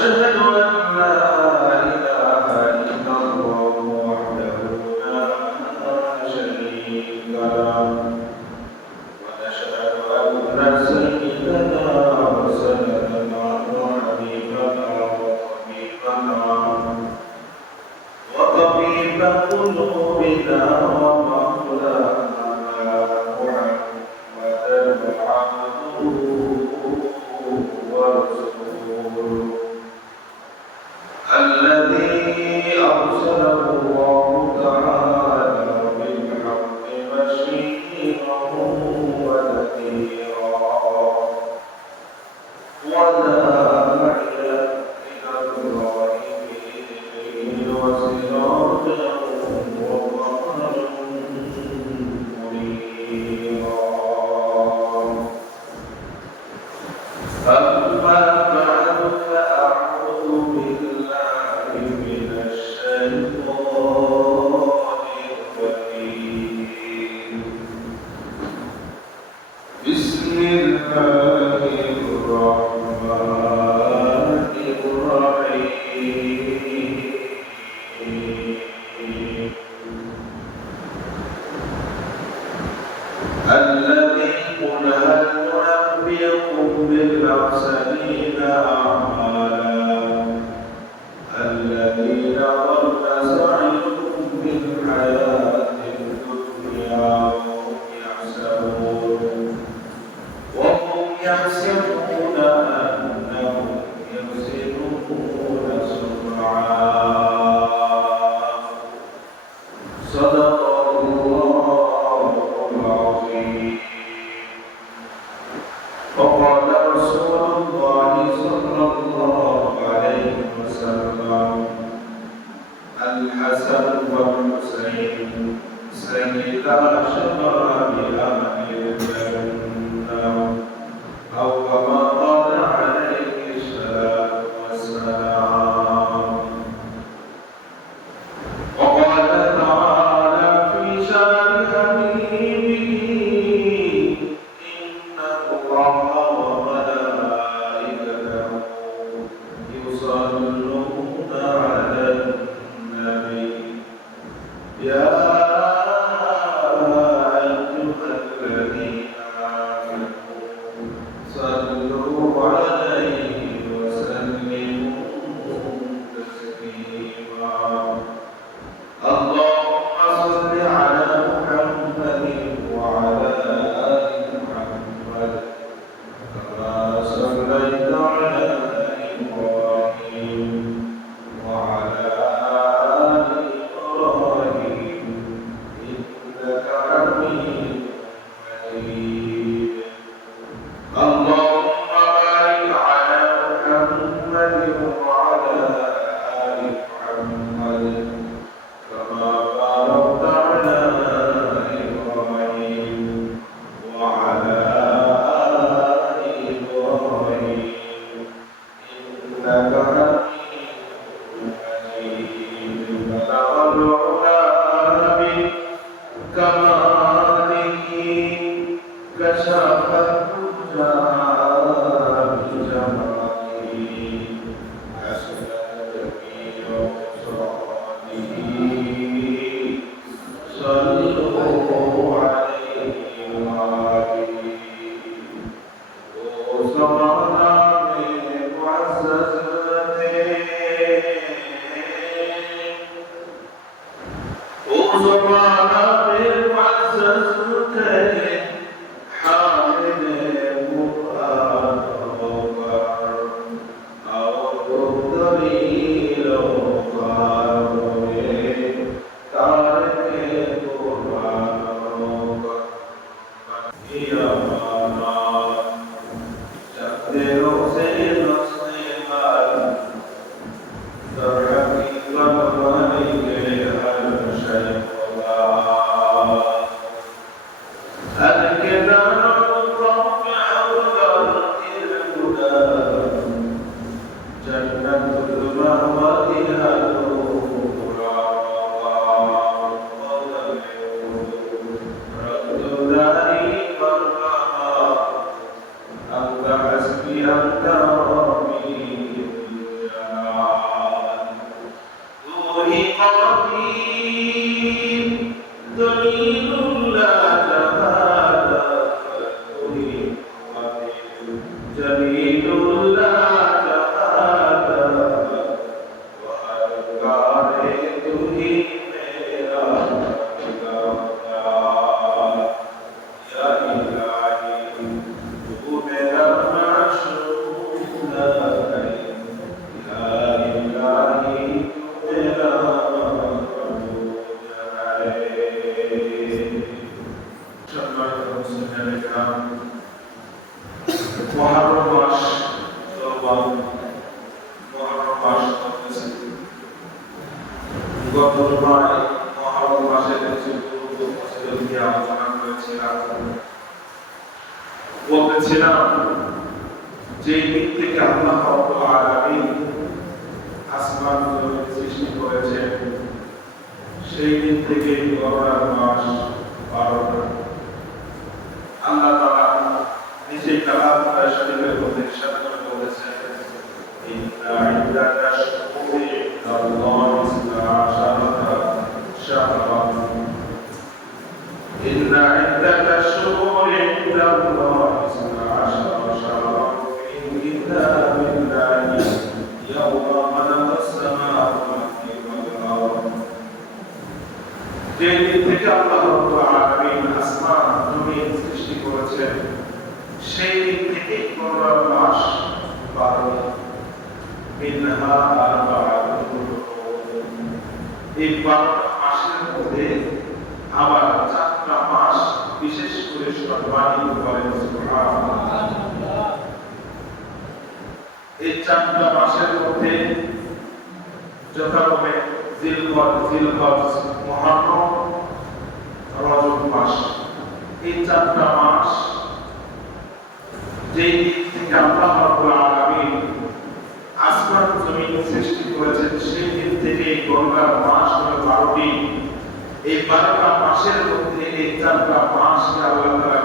ونشهد أن لا إله إلا الله وحده لا شريك له ونشهد أن سيدنا وسندنا وحبيبنا وطبيب قلوبنا ومولانا محمدا عبده ورسوله الذي أرسله الله تعالى بالحق بشيرا ونذيرا وداعيا إلى الله بإذنه وسراجا وقمرا منيرا. أما بعد فأعوذ بالله من الشيطان الرجيم. بسم الله الرحمن الرحيم. الذي قل هل ننبئكم بالأخسرين أعمالا الذين ضل سعيهم في الحياة الدنيا وهم يحسبون أنهم يحسنون صنعا. صدق الله العظيم. وقال رسول الله صلى الله عليه وسلم: الحسن والحسين سيدا شباب أهل الجنة أو كما قال عليه الصلاة والسلام. وقال تعالى في شأن حبيبه: إن الله وملائكته يصلون على النبي يا أيها الذين آمنوا صلوا عليه وسلموا تسليما. اللهم صل على محمد وعلى آل محمد كما صليت على إبراهيم وعلى آل إبراهيم إنك حميد مجيد. اللهم بارك على محمد وعلى آل محمد كما باركت على إبراهيم وعلى آل إبراهيم إنك حميد مجيد. بلغ العلا بكماله كشف الدجى بجماله حسن جميع خصاله. صلوا عليه وآله وزمانا من معززته وزمانا من معززته حامل القرآن وقر أو دليل وقر تارك القرآن وقر يا مانا شكر حسين سليمان ترحمي ومالك الشيخ বলতেছিলাম যে দিক থেকে আল্লাহ রাব্বুল আলামিন আসমান জমিন সৃষ্টি করেছেন সেই দিন থেকে গণনার মাস 12টা। আল্লাহ তাআলা নিজে কালামুল্লাহ শরীফের মধ্যে ইরশাদ করে বলেছেন ইন্না ইদ্দাতাশ শুহুরি ইনদাল্লাহি ইসনা আশারাতা শাহরান ইন্না ইদ্দাতাশ শুহুরি ইনদাল্লাহি ইসনা আশারাতা শাহরান ফি কিতাবিল্লাহি ইয়াওমা খালাকাস সামাওয়াতি ওয়াল আরদ। যে দিন থেকে আল্লাহ রাব্বুল আলামিন আসমান জমিন সৃষ্টি করেছেন সেই দিন থেকে গণনার মাস 12টা। মিনহা আরবাআতুন হুরুম। এই 12টা মাসের মধ্যে আবার 4টা মাস বিশেষ করে সম্মানিত করেন সুবহানাল্লাহ। এই 4টা মাসের মধ্যে যথাক্রমে জিলহজ, মুহররম, রজব মাস। এই 4টা মাস যেই দিন থেকে আল্লাহ রাব্বুল আলামিন আসমান জমিন সৃষ্টি করেছেন সেই দিন থেকে গণনার মাস হলো 12টি। এই 12টা মাসের মধ্যে এই 4টা মাসকে আল্লাহ তাআলা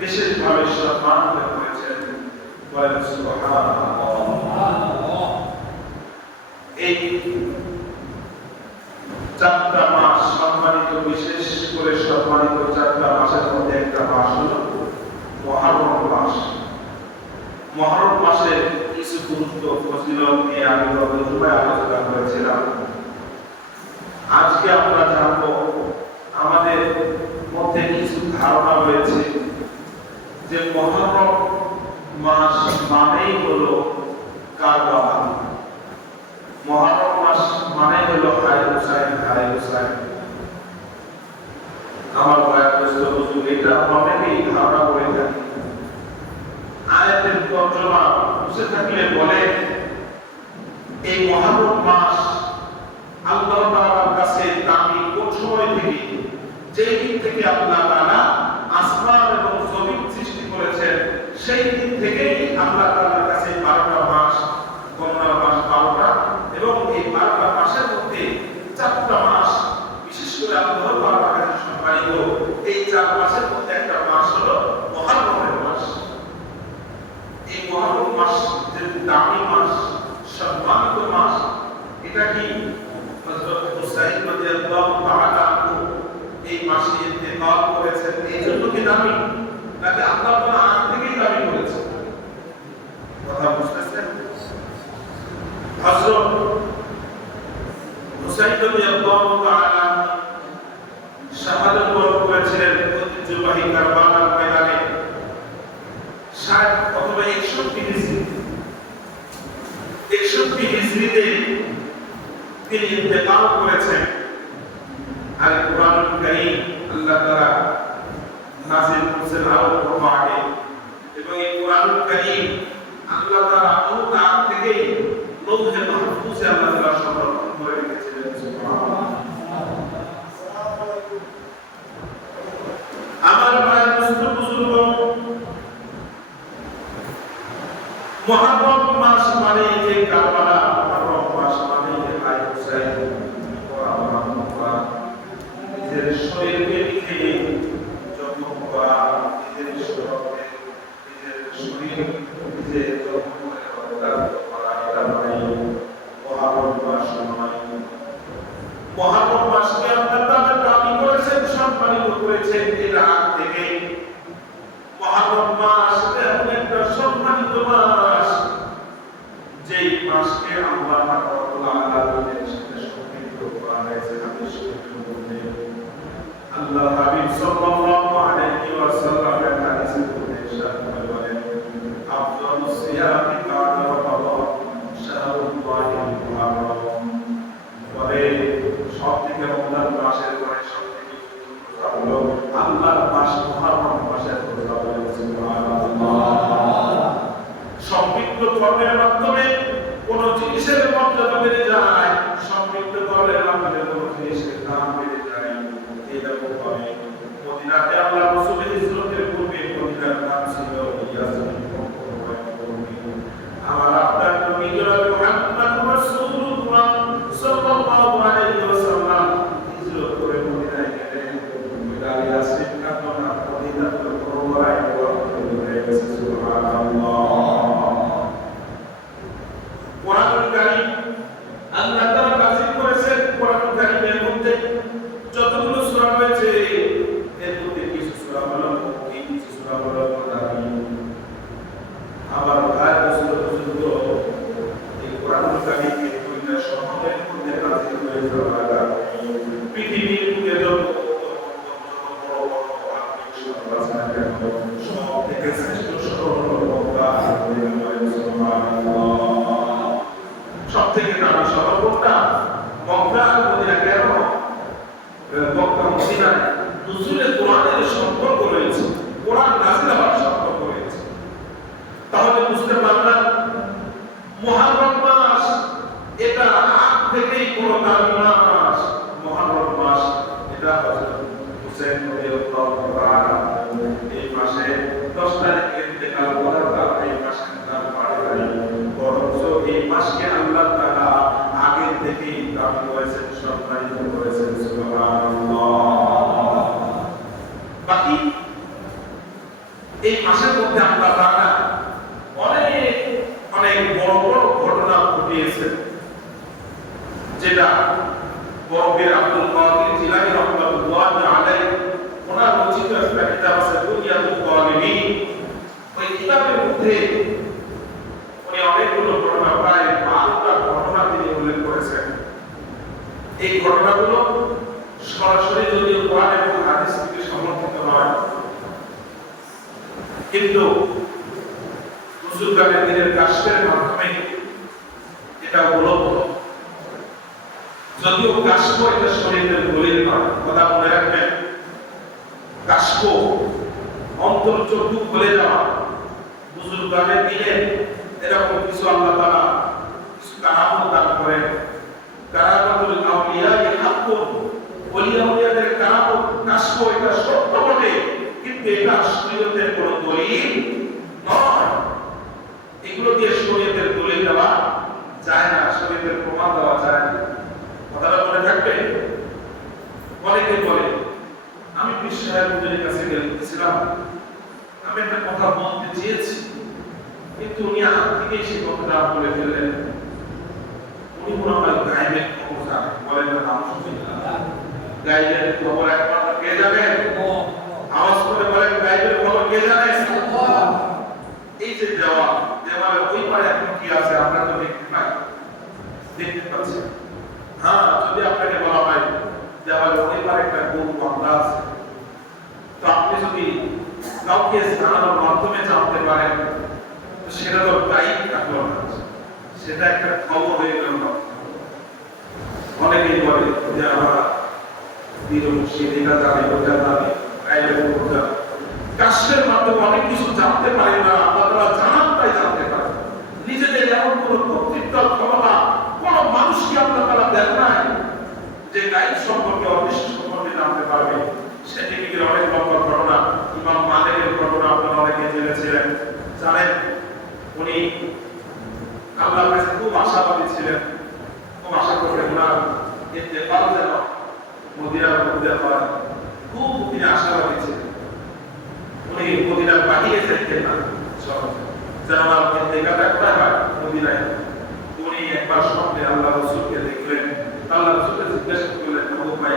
বিশেষভাবে সম্মানিত করেছেন। বলেন সুবহানাল্লাহ। এই 4টা মাস সম্মানিত, বিশেষ করে সম্মানিত 4টা মাসের মধ্যে একটা মাস হলো মুহররম মাস। মুহররম মাসের কিছু গুরুত্ব ফজিলত নিয়ে আমি গত জুমায় আলোচনা করেছিলাম। আজকে আমরা জানবো আমাদের মধ্যে কিছু ধারণা রয়েছে যে মুহররম মাস মানেই হলো কারবালা। মুহররম মাস মানেই হলো হাই হুসাইন। আমার বয়োজ্যেষ্ঠ হুজুর এটা অনেকেই ধারণা করে থাকে। আয়াতের তর্জমা বুঝে থাকলে বলে এই মুহররম মাস আল্লাহ তাআলার কাছে দামি কোন সময় থেকে, যেই দিন থেকে আল্লাহ তাআলা আসমান এবং জমিন সৃষ্টি করেছেন সেই দিন থেকেই আল্লাহ তাআলার কাছে 12টা মাস, গণনার মাস 12টা, এবং এই 12টা মাসের মধ্যে 4টা মাস বিশেষ করে আল্লাহ তাআলার কাছে সম্মানিত। এই 4 মাসের মধ্যে একটা মাস হলো মুহররমের মাস। এই মুহররম মাস যে দামি মাস, সম্মানিত মাস, এটা কি হযরত হুসাইন রাদিয়াল্লাহু তাআলা এই মাসে ইন্তেকাল করেছেন এই জন্য কি দামি, নাকি আল্লাহ তাআলা আগে থেকেই দামি করেছেন? কথা বুঝতেছেন? হযরত হুসাইন রাদিয়াল্লাহু তাআলা শাহাদাত বরণ করেছিলেন ঐতিহ্যবাহী কারবালার ময়দানে 60 অথবা 61 হিজরিতে তিনি ইন্তেকাল করেছেন। আর কুরআনুল কারীম আল্লাহ তাআলা নাযিল করেছেন আরো আগে, এবং এই কুরআনুল কারীম আল্লাহ তাআলা বহুত আগ থেকেই লৌহে মাহফুজে আল্লাহ তাআলা সংরক্ষণ করে রেখেছিলেন। সুবহানাল্লাহ। আমার বয়োজ্যেষ্ঠ বুজুর্গ, মুহররম মাস মানে যে কারবালা, মুহররম মাস মানে যে হাই হুসাইন, নিজের শরীরকে নিজে যত্ন করা, নিজের শরীর নিজে যত্ন করে করা, এটা মানে মুহররম মাস নয়। মুহররম মাসকে আল্লাহ তাআলা দাবি করেছেন, সম্মানিত করেছেন এর আগ থেকে। মুহররম মাস এমন একটা সম্মানিত মাস যেই মাসকে আল্লাহ রাব্বুল আলামিনের সাথে সম্পৃক্ত করা হয়েছে হাদিস শরীফের মধ্যে। আল্লাহ হাবিব সাল্লাল্লাহু আলাইহি ওয়াসাল্লামের হাদিসের মধ্যে ইরশাদ করে বলেন, আফদালুস সিয়ামি বা'দা রমাদান শাহরুল্লাহিল মুহররম। বলে সবথেকে উত্তম মাসের পরে সবথেকে উত্তম হলো আল্লাহর মাস মুহররম মাসের কথা বলেন। সুবহানাল্লাহ। সম্পৃক্ত কর্মের মাধ্যমে কোন জিনিসের মর্যাদা বেড়ে যায়, সম্পৃক্ত কর্মের মাধ্যমে কোন জিনিসের দাম বেড়ে যায়। এরকম ভাবে মদিনাতে আল্লাহ রাসূল হিজরতের পূর্বে মদিনা সদর কোনটা? মক্কা আর মদিনা। কেন মক্কা মদিনায় নুজুলে কোরআনের সম্পর্ক রয়েছে, কোরআন নাযিল হওয়ার সম্পর্ক রয়েছে। তাহলে বুঝতে পারলাম মুহররম মাস এটা আগ থেকেই কোনো দামি মাস। মুহররম মাস এটা হযরত হুসাইন রাদিয়াল্লাহু তাআলা এই মাসে 10 তারিখে ইন্তেকাল করার পর এই মাসে নাম পাড়ে বরঞ্চ এই মাসকে আল্লাহ তাআলা আগে থেকেই দামি করেছেন, সম্মানিত করেছেন। সুবহানাল্লাহ। বাকি এই মাসের মধ্যে আল্লাহ তাআলা অনেক অনেক বড় বড় ঘটনা ঘটিয়েছেন, যেটা বরফের আব্দুল কাদের জিলানী রাহমাতুল্লাহ আলাইহি ওনার রচিত একটা কিতাব আছে বুনিয়াতুল কালিমিন। ওই কিতাবের মধ্যে উনি অনেকগুলো ঘটনা, প্রায় 12টা ঘটনা তিনি উল্লেখ করেছেন। এই ঘটনাগুলো সরাসরি যদিও কোরআন এবং হাদিস থেকে সমর্থিত নয়, কিন্তু হুজুরগানের দিনের কাশফের মাধ্যমে এটা উপলব্ধ। যদিও কাশফ এটা শরীরের দলিল নয়, কথা মনে রাখবেন। কাশফ অন্তর চক্ষু খুলে যাওয়া, হুজুরগানের দিনে এরকম কিছু আল্লাহ তাআলা কিছু কারামত দান করেন। কারামাতুল আউলিয়া হাক্কুন, ওলি আউলিয়াদের কারামত কাশফ এটা সত্য বটে, কিন্তু এটা শরীয়তের কোনো দলিল নয়। এগুলো দিয়ে শরীয়তের দলিল দেওয়া যায় না, শরীয়তের প্রমাণ দেওয়া যায় না। কথাটা মনে থাকবে। অনেকে বলে আমি পীর সাহেব হুজুরের কাছে গেছিলাম, আমি একটা কথা বলতে চেয়েছি, কিন্তু উনি আগ থেকে সেই কথাটা বলে ফেললেন। উনি মনে হয় গায়েবের খবর জানেন। বলেন না নাউজুবিল্লাহ। গায়েবের খবর একমাত্র কে জানে? আওয়াজ করে বলেন গায়েবের খবর কে জানে? এই যে দেওয়ালের ওই পারে এখন কি আছে আমরা তো দেখতে পাই, দেখতে পাচ্ছি। হ্যাঁ, যদি আপনাকে বলা হয় দেওয়ালের ওই পারে একটা গরু বান্ধা আছে, তো আপনি যদি কাউকে জানানোর মাধ্যমে জানতে পারেন, তো সেটা তো গায়েব থাকলো না, সেটা একটা খবর হয়ে গেল না। অনেকেই বলে যে আমরা বীর মুর্শিদ এটা জানি, ওটা জানি, গায়েবের খবর জানি। কাশফের মাধ্যমে অনেক কিছু জানতে পারি না, আল্লাহ জানান তাই জানতে পারে। নিজেদের এমন কোন কর্তৃত্ব ক্ষমতা কোন মানুষকে আল্লাহ তাআলা দেন নাই যে গায়েব সম্পর্কে অদৃশ্য সম্পর্কে জানতে পারবে। সেদিকে অনেক লম্বা ঘটনা, ইমাম মালিকের ঘটনা আপনারা অনেকে জেনেছিলেন, জানেন। উনি আল্লাহর কাছে খুব আশাবাদী ছিলেন, খুব আশা করতেন ওনার ইন্তেকাল যেন মদিনার মধ্যে হয়, খুব তিনি আশাবাদী ছিলেন। উনি মদিনার বাহিরে যেতেন না, যেন আমার ইন্তেকালটা কোথায় হয়? মদিনায়। উনি একবার স্বপ্নে আল্লাহ রাসূলকে দেখলেন। আল্লাহ রাসূলকে জিজ্ঞাসা করলেন, ও ভাই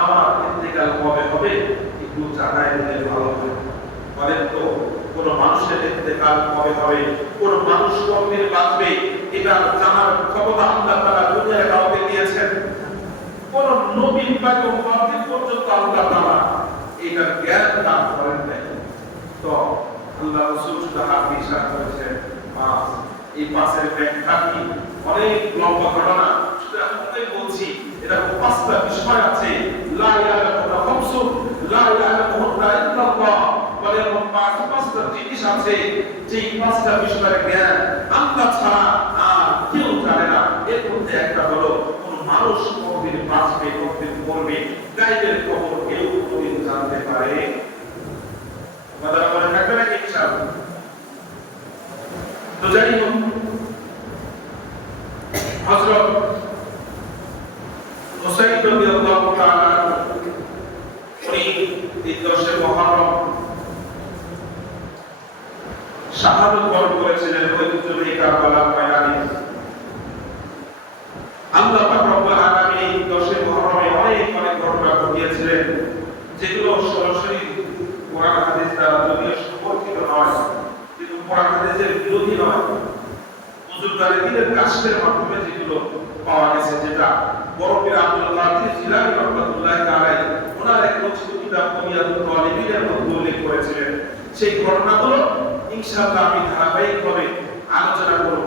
আমার ইন্তেকাল কবে হবে? একটু জানাই দিলে ভালো হবে। বলেন তো কোন মানুষের ইন্তেকাল কবে হবে, কোন মানুষ কবে বাঁচবে, এটা জানার ক্ষমতা আল্লাহ তাআলা দুনিয়ার কাউকে দিয়েছেন? কোন নবী বা মুহাম্মদ পর্যন্ত আল্লাহ তাআলা এটা জ্ঞান দান করেন নাই। তো আল্লাহ রাসূল শুধু হাত দিয়ে ইশারা করেছেন পাঁচ। এই পাঁচের ব্যাখ্যা কি? অনেক লম্বা ঘটনা, শুধু আমি বলছি। এটা পাঁচটা বিষয় আছে। লা ইলাহা ইল্লাল্লাহ খামসুন, লা ইলাহা ইল্লাল্লাহ, বলে পাঁচটা জিনিস আছে, যে পাঁচটা বিষয়ের জ্ঞান আল্লাহ ছাড়া আর কেউ জানে না। এর মধ্যে একটা হলো কোন মানুষ কতদিন বাঁচবে, কতদিন মরবে, গায়েবের খবর কেউ কোনদিন জানতে পারে। কথাটা মনে থাকবে নাকি ইনশাআল্লাহ? তো যাই হোক, হযরত হুসাইন রাদিয়াল্লাহু তাআলা উনি এই 10 মুহররম শাহাদাত বরণ করেছিলেন ঐতিহ্যবাহী কারবালার ময়দানে। আল্লাহ পাক রব্বুল আলামিন এই 10 মুহররমে অনেক অনেক ঘটনা ঘটিয়েছিলেন, যেগুলো সরাসরি কোরআন হাদিস দ্বারা যদিও সমর্থিত নয়, কিন্তু কোরআন হাদিসের বিরোধী নয়। হুজুরগানের দিনের কাশফের মাধ্যমে যেগুলো পাওয়া গেছে, যেটা বরফের আব্দুল কাদের জিলানী রাহমাতুল্লাহ আলাইহি ওনার এক রচিত কিতাব বুনিয়াতুল কালিমিনের মধ্যে উল্লেখ করেছিলেন। সেই ঘটনাগুলো ইনশাআল্লাহ আমি ধারাবাহিকভাবে আলোচনা করব।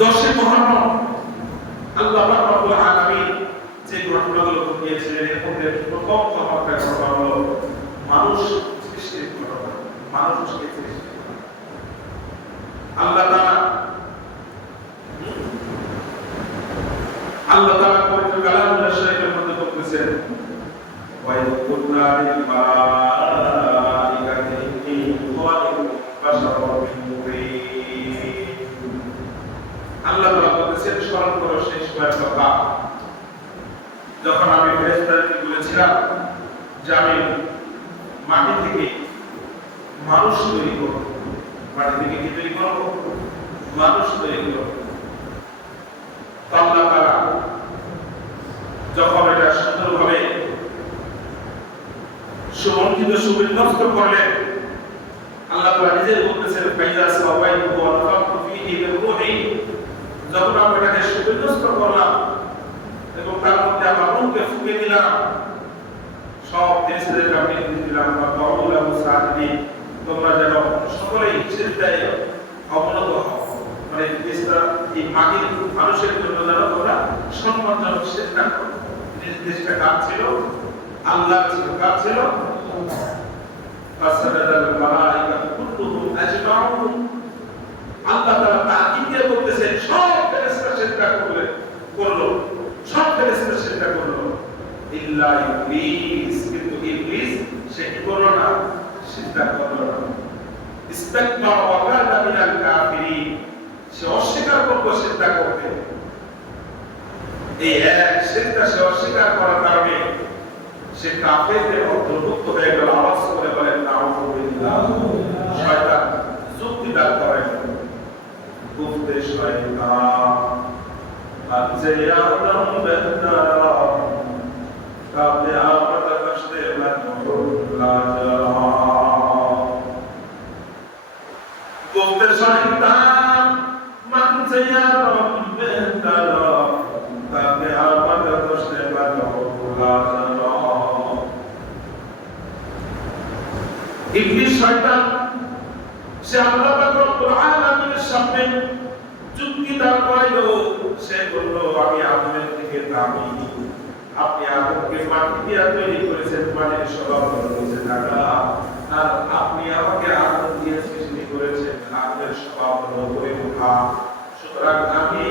10 মুহররম আল্লাহ পাক রব্বুল আলামিন যে ঘটনাগুলো ঘটিয়েছিলেন এর মধ্যে প্রথম চমৎকার ঘটনা হলো মানুষ সৃষ্টির ঘটনা। মানুষকে সৃষ্টি আল্লাহ তাআলা পবিত্র কালামুল্লাহ শরীফের মধ্যে বলতেছেন ওয়া কুল্লা লিল মালাইকাতি ইন্নী খালিকুম বাশারাম মিন তিন। আল্লাহ তাআলা বলতেছেন স্মরণ করো সেই সময়ের কথা যখন আমি ফেরেশতাদেরকে বলেছিলাম যে আমি মাটি থেকে মানুষ তৈরি করব। মাটি থেকে কি তৈরি করব? মানুষ তৈরি করব। আল্লাহ তাআলা যখন এটা সুন্দরভাবে সুমন্ত্রিত সুবিন্যস্ত করলেন, আল্লাহ তাআলা নিজে বলতেছেন ফাইজা সাওয়াইতু ওয়া নাফাখতু ফীহি মিন রূহি, যখন আমি এটাকে সুবিন্যস্ত করলাম এবং তার মধ্যে আমার রূহকে ফুঁকে দিলাম, সব ফেরেশতাদেরকে আমি নির্দেশ দিলাম ফাকাউলা মুসাআদিন, তোমরা যেন সকলেই সিজদায় অবনত হও। মানে ফেরেশতা এই মাটির মানুষের জন্য যেন তোমরা সম্মানজনক সিজদা করো। নির্দেশটা কার ছিল? আল্লাহর ছিল। কার ছিল? ফাসাদাল মালাইকাতু কুল্লুহুম আজমাউন। আল্লাহ তাআলা তাকিদ দিয়ে বলতেছেন সব ফেরেশতা সিজদা করলো, সব ফেরেশতা সিজদা করলো ইল্লা ইবলিস, কিন্তু ইবলিস সে কি করলো না? সিজদা করলো না। ইস্তাকবার ওয়া কানা মিনাল কাফিরিন, সে অস্বীকার করলো সিজদা করতে। এই এক সিজদা সে অস্বীকার করার কারণে সে কাফেরদের অন্তর্ভুক্ত হয়ে গেল। আওয়াজ করে বলেন নাউযুবিল্লাহ। শয়তান যুক্তি দান করেন, গুফতে শয়তান আজয়ানাম বিন্নারা কাবলে আমত কষ্টে মানহুল্লা জারা। গুফতে শয়তান মানজায়ানাম বিন্নারা কাবলে আমত কষ্টে মানহুল্লা জারা। ইবলিস শয়তান সে আল্লাহ পাক রব্বুল আলামিনের সামনে যুক্তি দাঁড় করাইলো। সে বলল আমি আদমের থেকে দামি, আপনি আদমকে মাটি দিয়ে তৈরি করেছেন, মাটির স্বভাব হচ্ছে টাকা, আর আপনি আমাকে আদম দিয়ে সৃষ্টি করেছেন, আদমের স্বভাব হলো করে ওঠা। সুতরাং আমি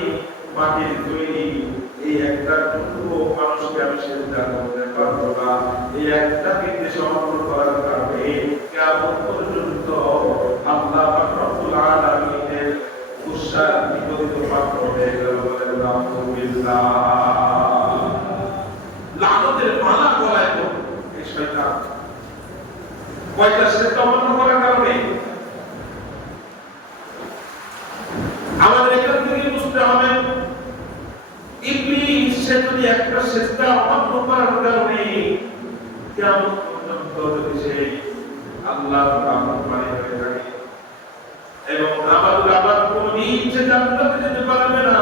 মাটির তৈরি, এই একটা টুকরো মানুষকে আমি সিজদা করতে পারবো না। এই একটা নির্দেশ অমান্য করার কারণে কিয়ামত পর্যন্ত আল্লাহ পাক রব্বুল আলামিনের গুসার বিপরীত পাত্র হয়ে গেল। বলেন নাউযুবিল্লাহ। লানতের মালা গলায় পড়ল এই শয়তান। কয়টা সিজদা অমান্য করার কারণে? আমাদের এখান থেকে বুঝতে হবে ইবলিস সে যদি একটা সিজদা অমান্য করার কারণে কিয়ামত পর্যন্ত যদি সে আল্লাহর নাফরমানি হয়ে থাকে এবং আবার কোনদিন সে জান্নাতে যেতে পারবে না,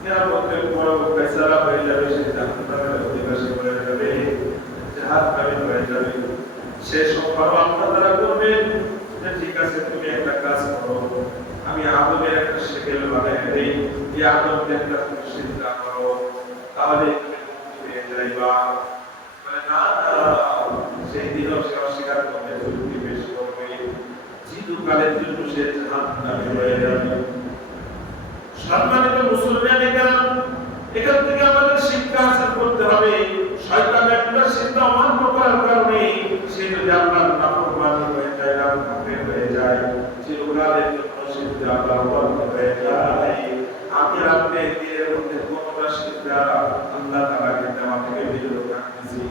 কিয়ামতের পর ফয়সালা হয়ে যাবে, সে জান্নাতের অধিবাসী হয়ে যাবে, জাহান্নামী হয়ে যাবে। সে সম্পর্ক আল্লাহ তাআলা করবেন যে ঠিক আছে তুমি একটা কাজ করো, আমি আদমের একটা শেকেল বানাই দেই, এই আদমকে একটা সিজদা করো, তাহলে তুমি মুক্তি পেয়ে যাইবা। মানে না, সেই দিনও সে অস্বীকার করবে, যুক্তি পেশ করবে, চিরকালের জন্য সে জাহান্নামী হয়ে যাবে। সম্মানিত মুসলমান, এখান থেকে আমাদের শিক্ষা হাসিল করতে হবে শয়তান একটা সিজদা অমান্য করার কারণে সে যদি আল্লাহর নাফরমানি হয়ে যায়, কাফের হয়ে যায়, চিরকালের জন্য সিজদা অমান্য হয়ে যায়। আমি আপনি এর মধ্যে কোনটা সিজদা আল্লাহ তাআলাকে দেওয়া থেকে বিরত থাকতেছি।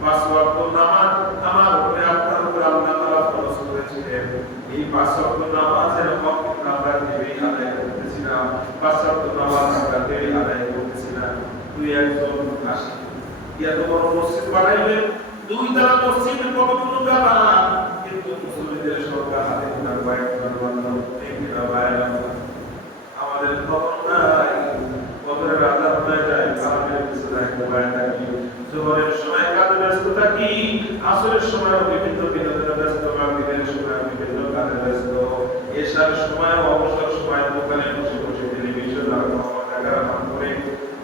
পাঁচ ওয়াক্ত নামাজ আমার উপরে আপনার উপর আল্লাহ তাআলা ফরজ করেছিলেন। এই পাঁচ ওয়াক্ত নামাজের হক আমরা দেরি আদায় করতেছি না, পাঁচ ওয়াক্ত নামাজ আমরা দেরি আদায় করতেছি না। দুই একজন আসি এত বড় মসজিদ বানাইবেন, দুই তালা মসজিদ কতগুলো টাকা, কিন্তু মুসলিমদের সরকার হাতে গোনা কয়েকবার বানানো এইটা বাইরে আমাদের খবর নাই। বদরের আযাব হয়ে যায়, কারণের পিছনে একটা বাইরে থাকি, জোহরের সময় কাজে ব্যস্ত থাকি, আসরের সময় বিভিন্ন বিনোদনে ব্যস্ত, মাগরিবের সময় বিভিন্ন কাজে ব্যস্ত, এশার সময় অবসর সময় দোকানে বসে বসে টেলিভিশন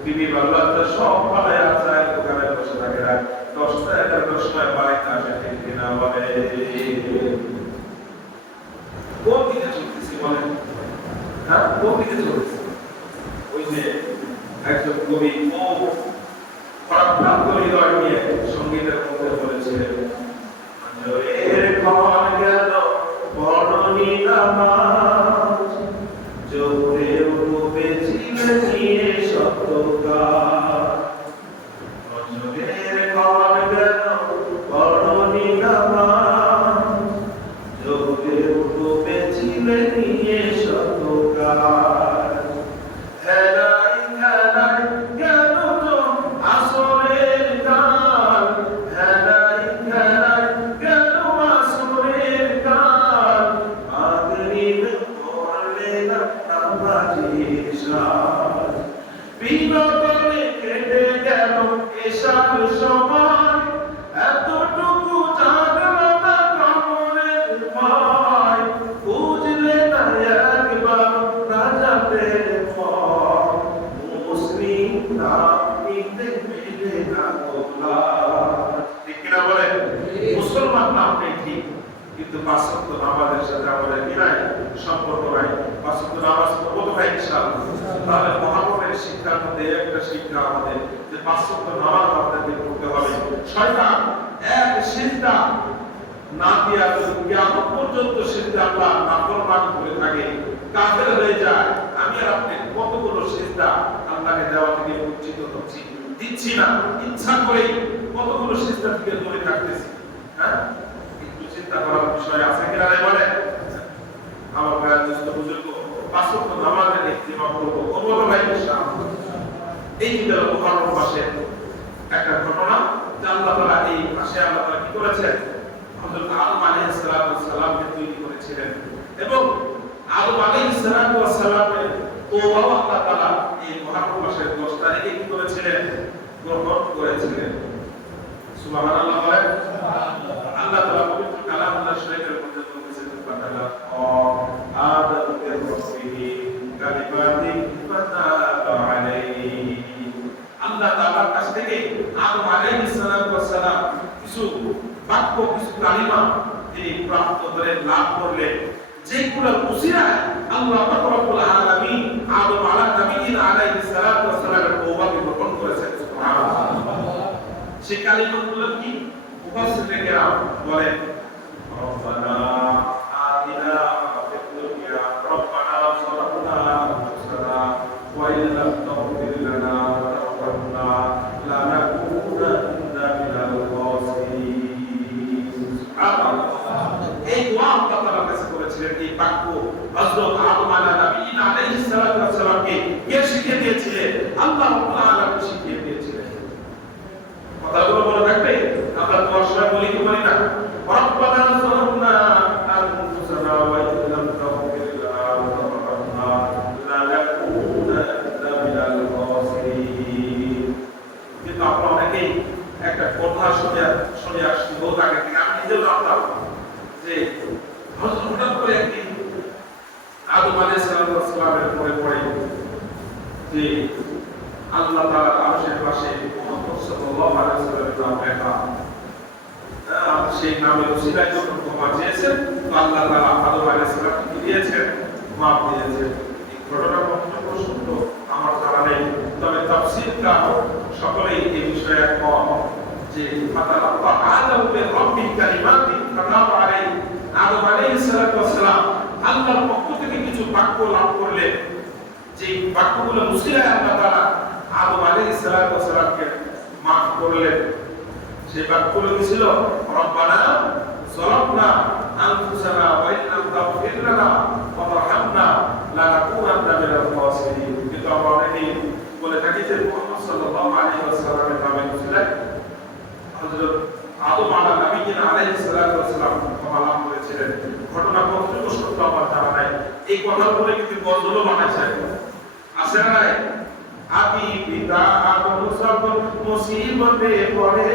বিবি বাল্লাতে সব পালায় আছে দোকানে বসে থাকে 10টা 11টার সময় বাড়িতে আসে ঠিক কিনা বলে কোন দিকে চলতেছি বলেন হ্যাঁ কোন দিকে চলতেছি ওই যে একজন কবি ও প্রাপ্ত হৃদয় নিয়ে সঙ্গীতের মধ্যে বলেছিলেন জয়ের ঘর গেল বর্ণনী নামাজ জোরে উঠবে ছিলে নিয়ে সত্যকার জয়ের ঘর গেল বর্ণনী নামাজ জোরে উঠবে ছিলে নিয়ে সত্যকার হেলাই হেলাই গেল তো আসরের গান হেলাই হেলাই গেল আসরের গান মাগরিব পড়লে না নামাজের সাজ বিনোদনে কেটে গেল এশার সময় এতটুকু জানলো না কবরের ভয় বুঝলে না একবার রাজাদের ভয় মুসলিম নাম নিতে মিলে না তোলা ঠিক কিনা বলে মুসলমান নাম নেই ঠিক কিন্তু পাঁচ ওয়াক্ত নামাজের সাথে আমাদের কি নাই সম্পর্ক নাই পাঁচ ওয়াক্ত নামাজ পড়বো তো ভাই ইনশাআল্লাহ তাহলে মহাপ্রভুর শিক্ষার মধ্যে একটা শিক্ষা আমাদের যে পাঁচ ওয়াক্ত নামাজ আমাদেরকে পড়তে হবে শয়তান এক সিজদা না দিয়া কিয়ামত পর্যন্ত সিজদা আল্লাহ নাফরমানি করে থাকে কাফের হয়ে যায় আমি আর আপনি কতগুলো সিজদা আল্লাহকে দেওয়া থেকে বঞ্চিত হচ্ছি দিচ্ছি না ইচ্ছা করেই কতগুলো সিজদা থেকে দূরে থাকতেছি হ্যাঁ চিন্তা করার বিষয় আছে কিনা রে বলে আমার ভাই দোস্ত বুজুর্গ পাঁচ ওয়াক্ত নামাজের ইহতিমাম করব করব ভাই ইনশাআল্লাহ এই যে মুহররম মাসে একটা ঘটনা যে আল্লাহ তাআলা এই মাসে আল্লাহ তাআলা কি করেছেন হযরত আদম আলাইহিস সালামকে তৈরি করেছিলেন এবং আদম আলাইহিস সালামের তওবা আল্লাহ তাআলা এই মুহররম মাসের 10 তারিখে কি করেছিলেন গ্রহণ করেছিলেন সুবহানাল্লাহ বলেন আল্লাহ তাআলা পবিত্র কালামুল্লাহ শরীফের মধ্যে বলেছেন তাআলা আদম কে রব্বিহি কালিমাতিন ফাতাবা আলাইহি আল্লাহ তাআলার কাছ থেকে আদম আলাইহিস সালাম কিছু বাক্য কিছু কালিমা তিনি প্রাপ্ত করে লাভ করলেন যেগুলোর উসিলায় আল্লাহ পাক রব্বুল আলামিন আদম আলাইহিস সালামের তওবাকে গ্রহণ করেছেন সুবহানাল্লাহ সেই কালিমাগুলো কি মুফাসসিরিনে কেরাম বলেন রব্বানা আতিনা ফিদ দুনিয়া রব্বানা সালামনা আনফুসানা ওয়া ইল্লাম তাগফির লানা ওয়া তারহামনা লানাকুনান্না মিনাল খাসিরিন সুবহানাল্লাহ এই দোয়া আল্লাহ তাআলার কাছে করেছিলেন এই বাক্য হযরত আদম আলাইহিস সালামকে কে শিখিয়ে দিয়েছিলেন আল্লাহ রাব্বুল আলামিন শিখিয়ে দিয়েছিলেন কথাগুলো মনে রাখবে আমরা দোয়ার সময় বলি কি বলি না রব্বানা যালামনা আনফুসানা ওয়া ইল্লাম তাগফির লানা ওয়া তারহামনা লানাকুনান্না মিনাল খাসিরিন কিন্তু আপনারা অনেকেই একটা কথা শুনে আসছি বহুত আগে থেকে আমি নিজেও জানতাম যে হঠাৎ করে একদিন আদম আলাইহিস সালামের পরে যে আল্লাহ তাআলার আরশের পাশে মুহাম্মদ সাল্লাল্লাহু আলাইহি ওয়াসাল্লামের নাম লেখা সেই নামের উসিলায় যখন ক্ষমা চেয়েছেন তো আল্লাহ তাআলা আদম আলাইহিস সালামকে দিয়েছেন মাফ দিয়েছেন এই ঘটনা কতটুকু সত্য আমার জানা নেই তবে তাফসীরটা সকলেই এই বিষয়ে একমত যে ফাতালাক্কা আদম মির রাব্বিহি কালিমাতিন ফাতাবা আলাইহি আদম আলাইহিস সালাম আল্লাহর পক্ষ থেকে কিছু বাক্য লাভ করলেন যে বাক্যগুলো মুসিলায় আল্লাহ তাআলা আদম আলাইহিস সালামকে মাফ করলেন সেই বাক্যগুলো কি ছিল রব্বানা যালামনা আনফুসানা ওয়া ইল্লাম তাগফির লানা ওয়া তারহামনা লানাকুনান্না মিনাল খাসিরিন কিন্তু আমরা অনেকেই বলে থাকি যে মুহাম্মদ সাল্লাল্লাহু আলাইহি ওয়াসাল্লামের নামে মুসিলায় হযরত আদম আলাইহিস সালাম ক্ষমা লাভ করেছিলেন ঘটনা কতটুকু সত্য আমার জানা নাই এই কথার উপরে কিন্তু গজলও বানাইছে আছে না নাই আদি পিতা আদম সব মুসিবতে পড়ে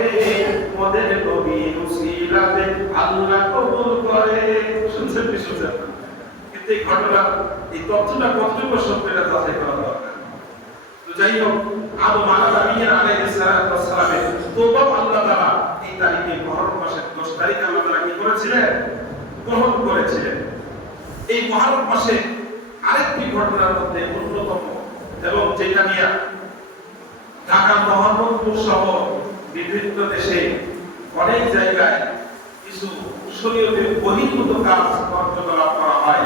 মোদের নবী উসিলাতে আল্লাহ কবুল করে শুনছেন কিন্তু এই ঘটনা এই তথ্যটা কতটুকু সত্য এটা যাচাই করা দরকার তো যাই হোক আদম আলাইহিস সালামের তওবা আল্লাহ তাআলা এই তারিখে মুহররম মাসের 10 তারিখে আল্লাহ তাআলা কি করেছিলেন? গ্রহণ করেছিলেন। এই মুহররম মাসে আরেকটি ঘটনার মধ্যে অন্যতম এবং যেটা নিয়ে ঢাকা মোহাম্মদপুর সহ বিভিন্ন দেশে অনেক জায়গায় কিছু শরীয়তের বহির্ভূত কাজ কার্যকলাপ করা হয়,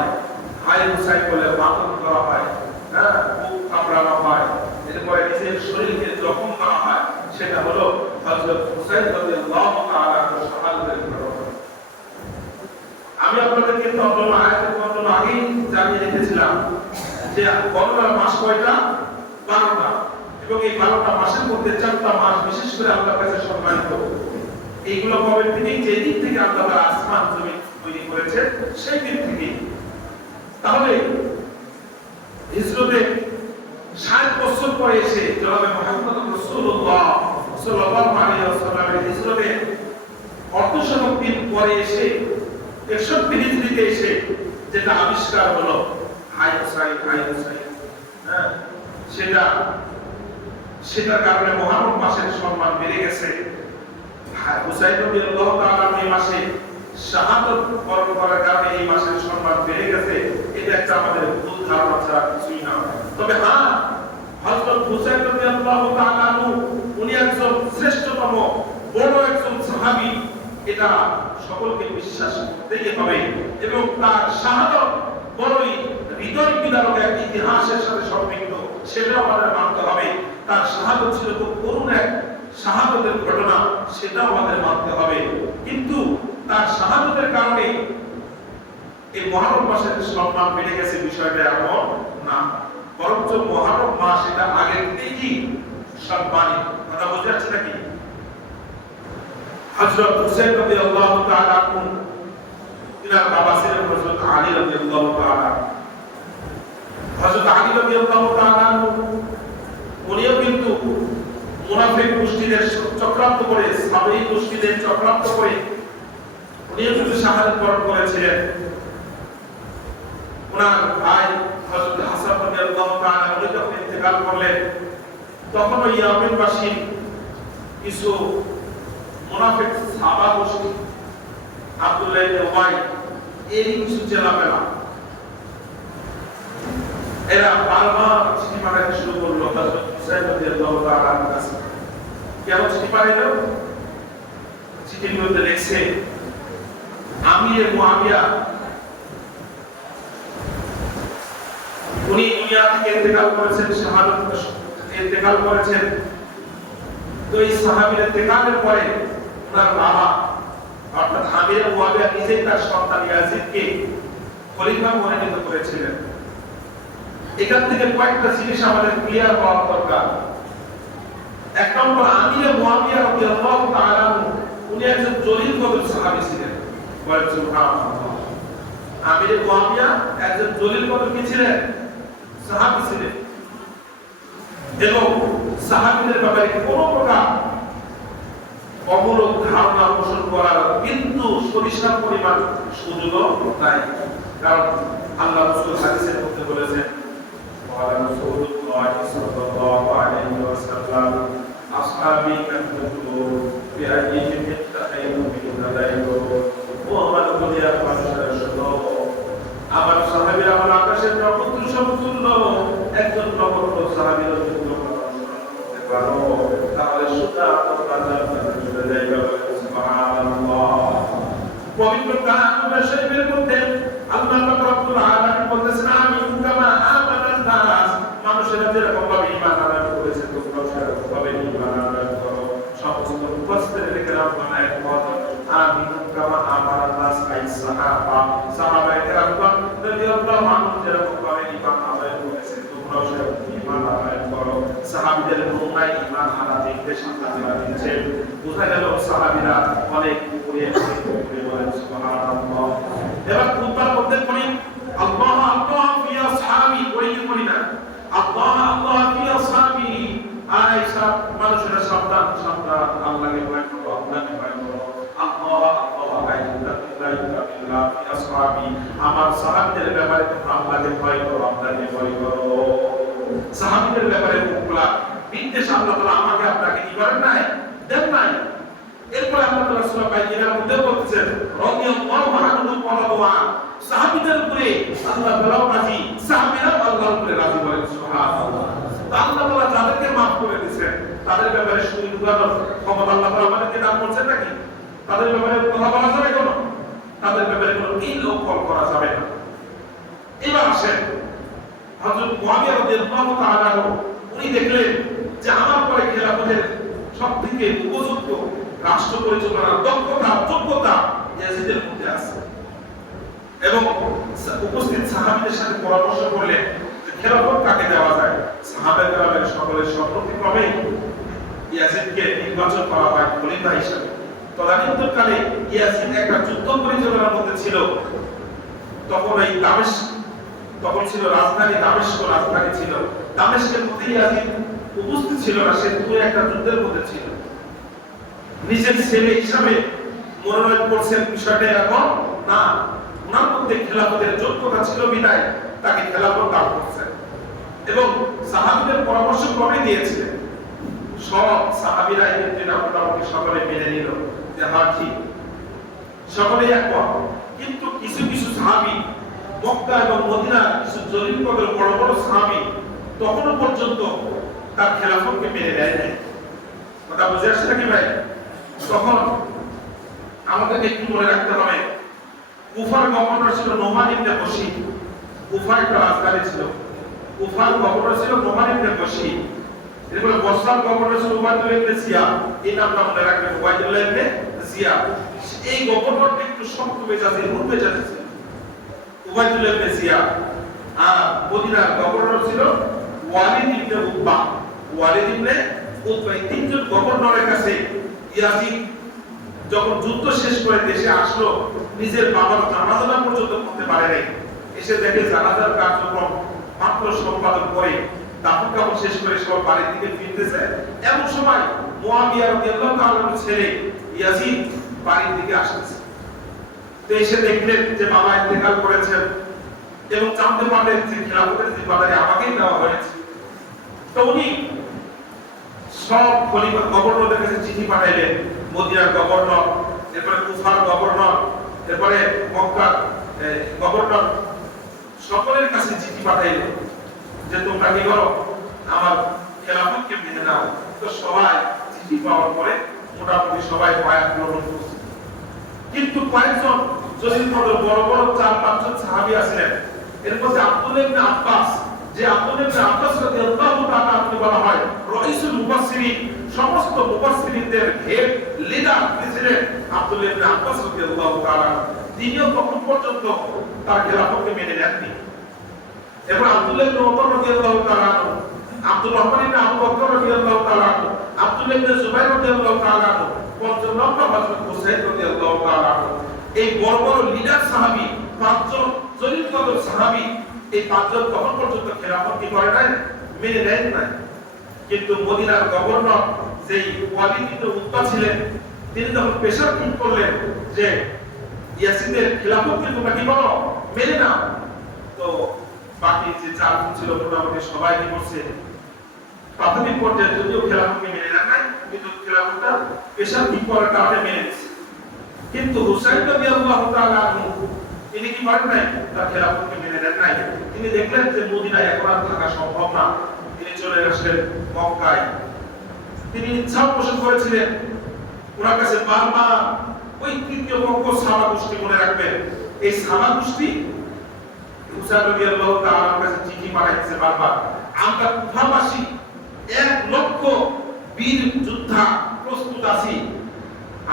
হাই সাইকেলের মাতন করা হয়, বুক কামড়ানো হয়, এরপরে নিজের শরীরকে জখম করা হয়, সেটা হলো হযরত হুসাইন রাদিয়াল্লাহু তাআলা শাহাদাতের ঘটনা। আমি আপনাদেরকে তর্জমা আয়াতের তর্জমা আগেই জানিয়ে রেখেছিলাম যে গণনার মাস কয়টা? 12টা, এবং এই 12টা মাসের মধ্যে 4টা মাস বিশেষ করে আল্লাহর কাছে সম্মানিত। এইগুলো কবে থেকে? যে দিক থেকে আল্লাহ তাআলা আসমান জমিন তৈরি করেছেন সেই দিক থেকে। তাহলে হিজরতে 60 বছর পরে এসে জনাবে মুহাম্মদ রাসূলুল্লাহ সাল্লাল্লাহু আলাইহি ওয়াসাল্লামের হিজরতে অর্ধশতাব্দীর পরে এসে 61 হিজরিতে এসে যেটা আবিষ্কার হলো হাই হুসাইন, সেটার কারণে মুহররম মাসের সম্মান বেড়ে গেছে। হুসাইন রাদিয়াল্লাহু তাআলা এই মাসে শাহাদাত বরণ করার কারণে এই মাসের সম্মান বেড়ে গেছে। এটা একটা আমাদের ভুল ধারণা ছাড়া কিছুই না। তবে হ্যাঁ, হযরত হুসাইন রাদিয়াল্লাহু তাআলা উনি একজন শ্রেষ্ঠতম বড় একজন সাহাবী, এটা সকলকে বিশ্বাস করতেই হবে, এবং তার শাহাদাত বড়ই হৃদয় বিদারক এক ইতিহাসের সাথে সম্পৃক্ত, সেটা আমাদের মানতে হবে। তার শাহাদাত ছিল খুব করুণ এক শাহাদাতের ঘটনা, সেটাও আমাদের মানতে হবে। কিন্তু তার শাহাদাতের কারণে এই মুহররম মাসের সম্মান বেড়ে গেছে বিষয়টা এমন না, বরঞ্চ মুহররম মাস এটা আগে থেকেই সম্মানিত। কথা বুঝতে পারছেন নাকি? হযরত হুসাইন রাদিয়াল্লাহু তাআলা তিনার বাবা ছিলেন হযরত আলী রাদিয়াল্লাহু তাআলা। হযরত আলী রাদিয়াল্লাহু তাআলা উনিও কিন্তু মুনাফিক গোষ্ঠীদের চক্রান্ত করে, সাবেঈ গোষ্ঠীদের চক্রান্ত করে উনিও কিন্তু শাহাদাত বরণ করেছিলেন। ওনার ভাই হযরত হাসান রাদিয়াল্লাহু তাআলা উনি যখন ইন্তেকাল করলেন, তখন ওই ইয়ামেনবাসী কিছু মুনাফিক সাহাবা গোষ্ঠী, আব্দুল্লাহ ইবনে উবাই, এই কিছু চেলাপেলা, এরা বারবার চিঠি পাঠাতে শুরু করলো হযরত হুসাইন রাদিয়াল্লাহু তাআলার কাছে। কেন চিঠি পাঠাইলো? চিঠির মধ্যে লিখছে, আমির মুআবিয়া উনি দুনিয়া থেকে ইন্তেকাল করেছেন, শাহাদাত ইন্তেকাল করেছেন। তো এই সাহাবীর ইন্তেকালের পরে ওনার বাবা অর্থাৎ আমির মুআবিয়া নিজেই তার সন্তান ইয়াজিদকে খলিফা মনোনীত করেছিলেন। এখান থেকে কয়েকটা জিনিস আমাদের ক্লিয়ার হওয়া দরকার। এক নম্বর, আমির মুআবিয়া রাদিয়াল্লাহু তাআলা উনি একজন জলিল কদর সাহাবী ছিলেন। বলেন সুবহানাল্লাহ। আমির মুআবিয়া একজন জলিল কদর কি ছিলেন? সাহাবী ছিলেন, এবং সাহাবীদের ব্যাপারে কোনো প্রকার অমূলক ধারণা পোষণ করার কিন্তু সরিষার পরিমাণ সুযোগ নাই। কারণ আল্লাহ রাসূল হাদিসের মধ্যে বলেছেন, ওয়ালা রাসূলুল্লাহ সাল্লাল্লাহু আলাইহি ওয়াসাল্লাম আসহাবী কানতু বিআইয়িহিম ইত্তাকাইতু বিহুদাইতু ওয়া মান দুনিয়া মানুষের শুনো, আমার সাহাবীরা আমার আকাশের নক্ষত্র সমতুল্য, একজন নক্ষত্র সাহাবীর জন্য করতে পারো তাহলে সুদা তোমরা জান্নাতে চলে যাবে। সুবহানাল্লাহ। পবিত্র কালামুল্লাহ শরীফের মধ্যে আল্লাহ পাক রব্বুল আলামিন বলেছেন, আমিনু কামা আমানান নাস, মানুষেরা যেরকম ভাবে ঈমান আনয়ন করেছে তোমরাও সেরকম ভাবে ঈমান আনয়ন করো। সমস্ত মুফাসসিরিন কেরাম বলেন, আমিনু কামা আমানান নাস আই সাহাবা, সাহাবায়ে কেরাম রাদিয়াল্লাহু আনহুম যেরকম ভাবে ঈমান আনয়ন করেছে তোমরাও সেরকম ঈমান আনয়ন করো। সাহাবীদের নমুনায় ঈমান আনা নির্দেশ আল্লাহ তাআলা দিয়েছেন। বোঝা গেল সাহাবীরা অনেক উপরে বলেন সুবহানাল্লাহ। এবার খুতবার মধ্যে পড়ি আল্লাহ আল্লাহ ফি আসহাবি, পড়ি কি পড়ি না? আল্লাহ আল্লাহ ফি আসহাবি, আয়েশা মানুষেরা সাবধান সাবধান, আল্লাহকে ভয় করো, আল্লাহকে ভয় করো। আল্লাহ আল্লাহ আইয়ুল্লাহ ফি আসহাবি, আমার সাহাবীদের ব্যাপারে তোমরা আল্লাহকে ভয় করো, আল্লাহকে ভয় করো। সাহাবীদের ব্যাপারে মুখলা বিদ্বেষ করেন নাই, দেন নাই। এরপর আল্লাহ তাআলা সূরা বাইয়িনার মধ্যে বলতেছেন রাদিয়াল্লাহু আনহু ওয়া সাহাবীদের উপরে আল্লাহ তাআলা রাজি, সাহাবীরাও আল্লাহর উপরে রাজি, বলেন সুবহানাল্লাহ। আল্লাহ তাআলা যাদেরকে maaf করে দিয়েছেন তাদের ব্যাপারে সুই লুকানোর ক্ষমতা আল্লাহ তাআলা আমাদেরকে দান করছেন নাকি? তাদের ব্যাপারে কথা বলা যাবে কেন? তাদের ব্যাপারে কোনো ইলকল করা যাবে না। এবার আসেন হযরত মুআবিয়া রাদিয়াল্লাহু তাআলা উনি দেখলেন যে আমার পরে খেলাফতের সবথেকে উপযুক্ত রাষ্ট্র পরিচালনার দক্ষতা, যোগ্যতা ইয়াজিদের মধ্যে আছে এবং উপস্থিত সাহাবীদের সাথে পরামর্শ করলেন যে খেলাফত কাকে দেওয়া যায়। সাহাবায়ে কেরামের সকলের সম্মতিক্রমে ইয়াজিদকে নির্বাচন করা হয় খলিফা হিসেবে। তদানীন্তনকালে ইয়াজিদ একটা যুদ্ধ পরিচালনার মধ্যে ছিল। তখন এই দামেস্ক, তখন ছিল রাজধানী দামেস্ক, রাজধানী ছিল দামেস্কের মধ্যে ইয়াজিদ উপস্থিত ছিল না, সে পুরো একটা যুদ্ধের মধ্যে ছিল। নিজের ছেলে হিসাবে মনোনয়ন করছেন, বিষয়টা এখন না, ওনার মধ্যে খেলাফতের যোগ্যতা ছিল বিদায় তাকে খেলাফত দান করছেন এবং সাহাবীদের পরামর্শ ক্রমে দিয়েছিলেন। সব সাহাবীরা এই দিনটা মোটামুটি সকলে মেনে নিল যে হ্যাঁ ঠিক, সকলেই একমত। কিন্তু কিছু কিছু সাহাবী, মক্কা এবং মদিনার কিছু জলিল কদর বড় বড় সাহাবী তখনও পর্যন্ত তার খেলাফতকে মেনে নেয় নাই। কথা বুঝে আসছে নাকি ভাই? তখন আমাদেরকে একটু মনে রাখতে হবে, কুফার গভর্নর ছিল নোমান ইবনে বশীর। কুফা একটা রাজধানী ছিল, কুফার গভর্নর ছিল নোমান ইবনে বশীর। এরপরে বসরার গভর্নর ছিল উবাইদুল্লাহ ইবনে জিয়াদ। এই নামটা মনে রাখবেন, উবাইদুল্লাহ ইবনে জিয়াদ। এই গভর্নরটা একটু শক্ত মেজাজে, রূঢ় মেজাজে ছিল, উবাইদুল্লাহ ইবনে জিয়াদ। আর মদিনার গভর্নর ছিল ওয়ালিদ ইবনে উতবা। ওয়ালিদ ইবনে উতবা। এই তিনজন গভর্নরের কাছে ইয়াজিদ যখন যুদ্ধ শেষ করে দেশে আসলো, নিজের বাবার জানাজা পর্যন্ত করতে পারে নাই। এসে দেখে জানাজার কার্যক্রম মাত্র সম্পাদন করে দাফন কাফন শেষ করে সব বাড়ির দিকে ফিরতেছে, এমন সময় মুআবিয়া রাদিয়াল্লাহু তাআলার ছেলে ইয়াজিদ বাড়ির দিকে আসতেছে। তো এসে দেখলেন যে বাবা ইন্তেকাল করেছেন এবং জানতে পারলেন যে খেলাফতের জিম্মাদারি আমাকেই দেওয়া হয়েছে। তো উনি সব খলিফা গভর্নরদের কাছে চিঠি পাঠাইলেন, মদিনার গভর্নর, এরপরে কুফার গভর্নর, এরপরে মক্কার গভর্নর, সকলের কাছে চিঠি পাঠাইলেন যে তোমরা কি করো, আমার খেলাফতকে মেনে নাও। তো সবাই চিঠি পাওয়ার পরে মোটামুটি সবাই বায়াত গ্রহণ করছে। কিন্তু কয়েকজন জলিল কদর বড় বড় 4-5 জন সাহাবী আছেন। এর মধ্যে আব্দুল্লাহ ইবনে আব্বাস, যে আব্দুল্লাহ ইবনে আব্বাস রাদিয়াল্লাহু তাআলা আপনি বলা হয় রাইসুল মুফাসসিরিন, সমস্ত মুফাসসিরিনদের হেড লিডার ছিলেন আব্দুল্লাহ ইবনে আব্বাস রাদিয়াল্লাহু তাআলা। তিনিও তখন পর্যন্ত তার খেলাফতকে মেনে নেননি। এরপর আব্দুল্লাহ ইবনে ওমর রাদিয়াল্লাহু তাআলা, আব্দুর রহমান ইবনে আবু বকর রাদিয়াল্লাহু তাআলা, আব্দুল্লাহ ইবনে জুবাইর রাদিয়াল্লাহু তাআলা, পঞ্চম নম্বর হযরত হুসাইন রাদিয়াল্লাহু তাআলা। এই বড় বড় লিডার সাহাবী, 5 জন জলিল কদর সাহাবী, এই 5 জন তখন পর্যন্ত খেলাফত কি করে নাই, মেনে নেন নাই। কিন্তু মদিনার গভর্নর যেই ওয়ালিদ ইবনে উতবা ছিলেন, তিনি যখন প্রেসার কিক করলেন যে ইয়াজিদের খেলাফতকে তোমরা কি করো, মেনে নাও, তো বাকি যে 4 জন ছিল মোটামুটি সবাই কি করছে, প্রাথমিক পর্যায়ে যদিও খেলাফতকে মেনে নেন নাই, কিন্তু খেলাফতটা প্রেসার কিক করার কারণে মেনে নিয়েছে। কিন্তু হুসাইন রাদিয়াল্লাহু তাআলা তিনি কি করেন নাই, তার খেলাফতকে মেনে নেন নাই। তিনি দেখলেন যে মদিনায় এখন আর থাকা সম্ভব না, তিনি চলে আসলেন মক্কায়। তিনি ইচ্ছা পোষণ করেছিলেন, ওনার কাছে বারবার ওই তৃতীয় পক্ষ সাহাবা গোষ্ঠী, মনে রাখবেন এই সাহাবা গোষ্ঠী হুসাইন রাদিয়াল্লাহু তাআলার কাছে চিঠি পাঠাইছে বারবার, আমরা কুফাবাসী 1 লক্ষ বীর যোদ্ধা প্রস্তুত আছি,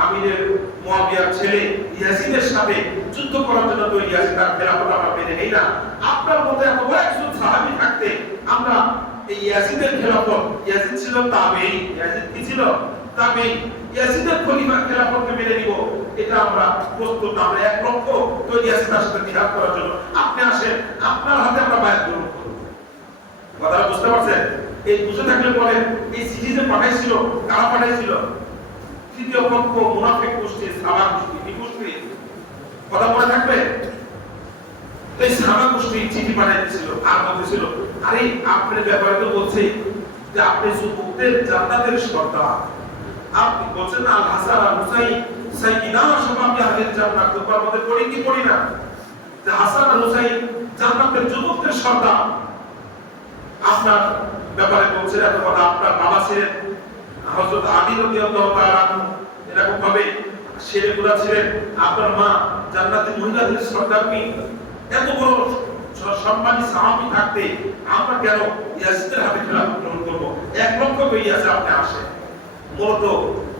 আমিরের মুআবিয়ার ছেলে ইয়াজিদের সাথে যুদ্ধ করার জন্য তৈরি আছি, তার খেলাফত আমরা মেনে নেই না। আপনার মধ্যে এত বড় একজন সাহাবী থাকতে আমরা এই ইয়াজিদের খেলাফত, ইয়াজিদ ছিল তাবেঈ, ইয়াজিদ কি ছিল, তাবেঈ, ইয়াজিদের খলিফার খেলাফতকে মেনে নিব, এটা আমরা প্রস্তুত না। আমরা 1 লক্ষ তৈরি আছি তার সাথে জিহাদ করার জন্য, আপনি আসেন, আপনার হাতে আমরা বায়াত গ্রহণ করব। কথাটা বুঝতে পারছেন? এই বুঝে থাকলে পরে এই চিঠি যে পাঠাইছিল, কারা পাঠাইছিল? তৃতীয় পক্ষ মুনাফিক গোষ্ঠী, সাহাবা গোষ্ঠী। কি গোষ্ঠী? কথা মনে থাকবে? এই সাহাবা গোষ্ঠী চিঠি পাঠাইছিল আর বলতেছিল, আরে আপনার ব্যাপারে তো বলছে যে আপনি যুবকদের জান্নাতের সর্দার। আপনি বলছেন আল হাসান আল হুসাইন সাইয়্যিদা শাবাবি আহলিল জান্নাত, তো আমাদের পড়ি কি পড়ি না যে হাসান আর হুসাইন জান্নাতের যুবকদের সর্দার। আপনার ব্যাপারে বলছেন এত কথা, আপনার বাবা ছিলেন হযরত আলী রাদিয়াল্লাহু তাআলা আনহু, এরকম ভাবে ছেলেগুলা ছিলেন, আপনার মা জান্নাতের মহিলাদের সর্দারনি। এত বড় সম্মানী সাহাবী থাকতে আমরা কেন ইয়াজিদের হাতে খেলাফত গ্রহণ করব? এক লক্ষ হইয়াছে আপনি আসেন। মূলত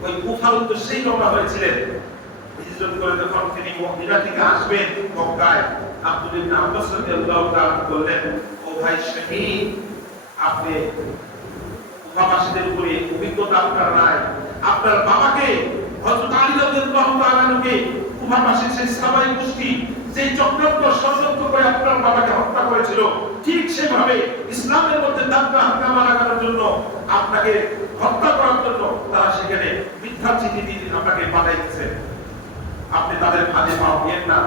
ওই কুফার উদ্দেশ্যেই রওনা হয়েছিলেন। হিজরত করে যখন তিনি মদিনা থেকে আসবেন মক্কায়, আব্দুল ইবনে আব্বাস রাদিয়াল্লাহু তাআলা বললেন, ও ভাই শহীদ, আপনি কুফাবাসীদের উপরে অভিজ্ঞতা আপনার নাই। আপনার বাবাকে হযরত আলী রাদিয়াল্লাহু তাআলা আনহুকে কুফাবাসীর সেই সাহাবায়ে গোষ্ঠী যে চক্রান্ত ষড়যন্ত্র করে আপনার বাবাকে হত্যা করেছিল, ঠিক সেভাবে ইসলামের মধ্যে দাঙ্গা হাঙ্গামা লাগানোর জন্য, আপনাকে হত্যা করার জন্য তারা সেখানে মিথ্যা চিঠি দিয়ে আপনাকে পাঠাইছে। আপনি তাদের ফাঁদে পা দিয়েন না।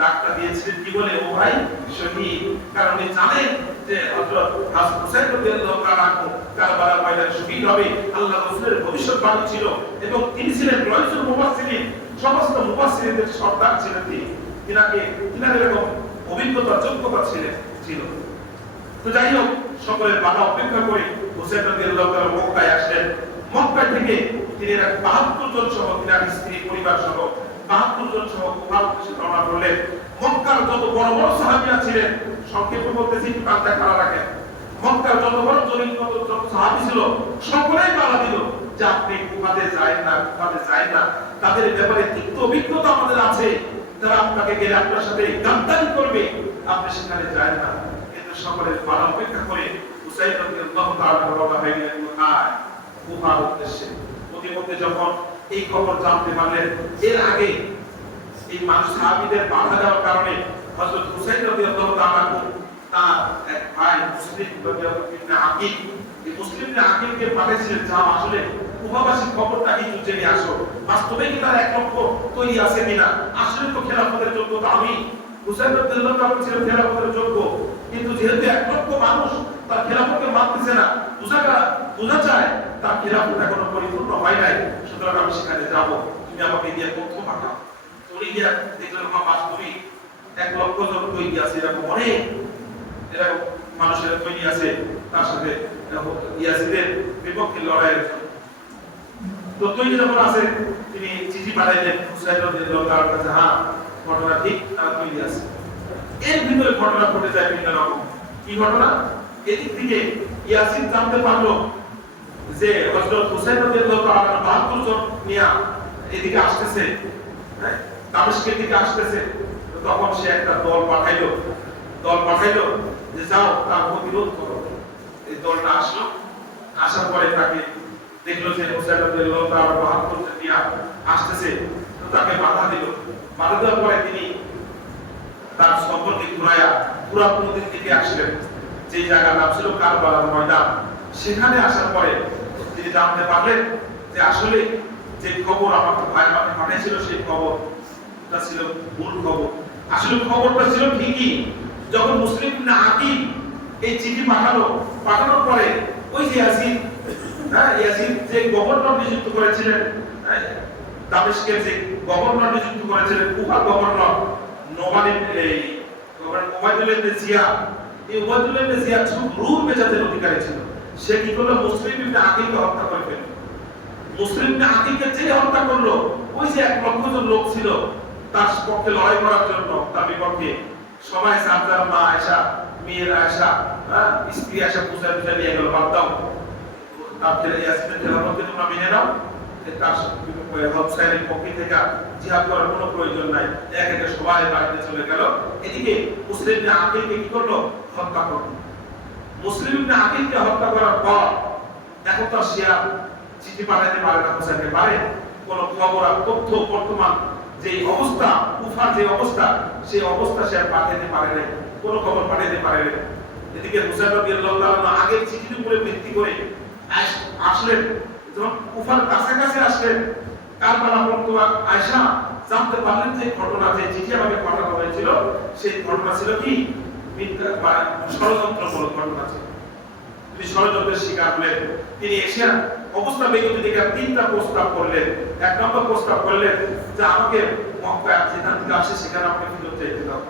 ডাক্তার দিয়েছিলেন কি বলে, ও ভাই শহীদ, কারণ উনি জানেন যে হযরত হাসান হুসাইন রাদিয়াল্লাহু তাআলা আনহু কারবালার ময়দানে শহীদ হবে, আল্লাহ রাসূলের ভবিষ্যৎবাণী ছিল, এবং তিনি ছিলেন রাইসুল মুফাসসিরিন, সমস্ত মুফাসসিরিনদের সর্দার ছিলেন তিনি। তিনার এরকম অভিজ্ঞতা যোগ্যতা ছিল। তো যাই হোক, সকলের বাধা অপেক্ষা করে হুসাইন রাদিয়াল্লাহু তাআলা মক্কায় আসলেন। মক্কা থেকে তিনি ৭২ জন সহ, তিনার স্ত্রী পরিবার সহ ৭২ জন সহ কুফার উদ্দেশ্যে রওনা করলেন। মক্কার যত বড় বড় সাহাবীরা ছিলেন, সংক্ষেপে বলতেছি, কানটা খাড়া রাখেন, মক্কার যত বড় জলিল যত সাহাবী ছিল, সকলেই বাধা দিল যে আপনি কুফাতে যায়েন না, কুফাতে যায়েন না। তাদের ব্যাপারে তিক্ত অভিজ্ঞতা আমাদের আছে, তারা আপনাকে গেলে আপনার সাথে গাদ্দারি করবে, আপনি সেখানে যায়েন না। কিন্তু সকলের বাধা উপেক্ষা করে হুসাইন রাদিয়াল্লাহু তাআলা রওনা হয়ে গেলেন কোথায়? কুফার উদ্দেশ্যে। প্রতিমধ্যে যখন এই খবর জানতে পারলেন, এর আগে এই মানুষ সাহাবীদের বাধা দেওয়ার কারণে হযরত হুসাইন রাদিয়াল্লাহু তাআলা তার এক ভাই মুসলিম ইবনে আকিল, এই মুসলিম ইবনে আকিলকে পাঠিয়েছিলেন, যাও আসলে কুফাবাসীর খবরটা একটু জেনে আসো, বাস্তবে কি তার এক লক্ষ তৈরি আছে কিনা, আসলে তো খেলাফতের যোগ্যতা আমি হুসাইন রাদিয়াল্লাহু তাআলা ছিলেন খেলাফতের যোগ্য, কিন্তু যেহেতু এক লক্ষ মানুষ তার খেলাফতকে মানতেছে না, বোঝা যায় তার খেলাফত এখনো পরিপূর্ণ হয় নাই, সুতরাং আমি সেখানে যাব, তুমি আমাকে দিয়ে তথ্য পাঠাও। চলে গিয়ে দেখলাম বাস্তবে ১ লক্ষ জন তৈরি আছে, এরকম অনেক এরকম মানুষের তৈরি আছে তার সাথে ইয়াজিদের বিপক্ষে লড়াইয়ের জন্য। তো তৈরি যখন আছে, তিনি চিঠি পাঠাইলেন হুসাইন রাদিয়াল্লাহু তাআলার কাছে, হ্যাঁ ঘটনা ঠিক, তারা তৈরি আছে। এর ভিতরে ঘটনা ঘটে যায় ভিন্ন রকম। কি ঘটনা? এদিক থেকে ইয়াজিদ জানতে পারলো যে হযরত হুসাইন রাদিয়াল্লাহু তাআলা ৭২ জন নিয়ে এদিকে আসতেছে, দামেস্কের দিকে আসতেছে। তখন সে একটা দল পাঠাইলো যে যাও তার প্রতিরোধ করো। এই দলটা আসলো, আসার পরে তাকে দেখলো যে হুসাইন রাদিয়াল্লাহু তাআলা ৭২ জন নিয়ে আসতেছে, তো তাকে বাধা দিল। বাধা দেওয়ার পরে তিনি তার সফরকে ঘুরায়া পুরাতন দিক থেকে আসলেন, যে জায়গার নাম ছিল কারবালার ময়দান। সেখানে আসার পরে তিনি জানতে পারলেন যে আসলে যে খবর আমার ভাই আমাকে পাঠিয়েছিল, সেই খবরটা ছিল ভুল খবর। আসলে খবরটা ছিল ঠিকই। যখন মুসলিম ইবনে আকিল এই চিঠি পাঠানোর পরে ওই যে ইয়াজিদ যে গভর্নর নিযুক্ত করেছিলেন, দামেস্কের যে গভর্নর নিযুক্ত করেছিলেন, কুফার গভর্নর ওবায়দুল্লাহ ইবনে জিয়াদ, এই ওবায়দুল্লাহ ইবনে জিয়াদ খুব রূঢ় মেজাজের অধিকারী ছিল। সে কি করলো? মুসলিম ইবনে আকিলকে হত্যা করে ফেলল। মুসলিম ইবনে আকিলকে যে হত্যা করলো, ওই যে ১ লক্ষ জন লোক ছিল তার পক্ষে লড়াই করার জন্য, তার বিপক্ষে সবাই সাবজার মা আয়েশা, মেয়ের আয়েশা, স্ত্রী আয়েশা বুঝা নিয়ে গেল, বাদ দাও, তার ইয়াজিদের খেলাফতকে তোমরা মেনে নাও, তার হুসাইনের পক্ষে থেকে জিহাদ করার কোনো প্রয়োজন নাই। একে সবাই বাড়িতে চলে গেল। এদিকে মুসলিম ইবনে আকিলকে কি করলো? হত্যা করলো। মুসলিম ইবনে আকিলকে হত্যা করার পর এখন তো সে চিঠি পাঠাতে পারে না হুসাইনকে, পারে কোন খবর আর তথ্য, বর্তমান যে অবস্থা, কুফার যে অবস্থা, সেই অবস্থা সে আর পাঠাতে পারে না, কোনো খবর পাঠাতে পারে না। এদিকে হুসাইন রাদিয়াল্লাহু তাআলা আগের চিঠির উপরে ভিত্তি করে আসলেন, যখন কুফার কাছাকাছি আসলেন, কারবালা পর্যন্ত আয়েশা জানতে পারলেন যে ঘটনা, যে চিঠি আমাকে পাঠানো হয়েছিল, সেই ঘটনা ছিল কি? মিথ্যা বা ষড়যন্ত্রমূলক ঘটনা ছিল। তিনি ষড়যন্ত্রের শিকার হলেন। তিনি এশিয়া অবস্থা বেগতি থেকে তিনটা প্রস্তাব করলেন। এক নম্বর প্রস্তাব করলেন যে আমাকে মক্কায় যেখান থেকে আসে সেখানে আমাকে ফিরত যেতে দাও।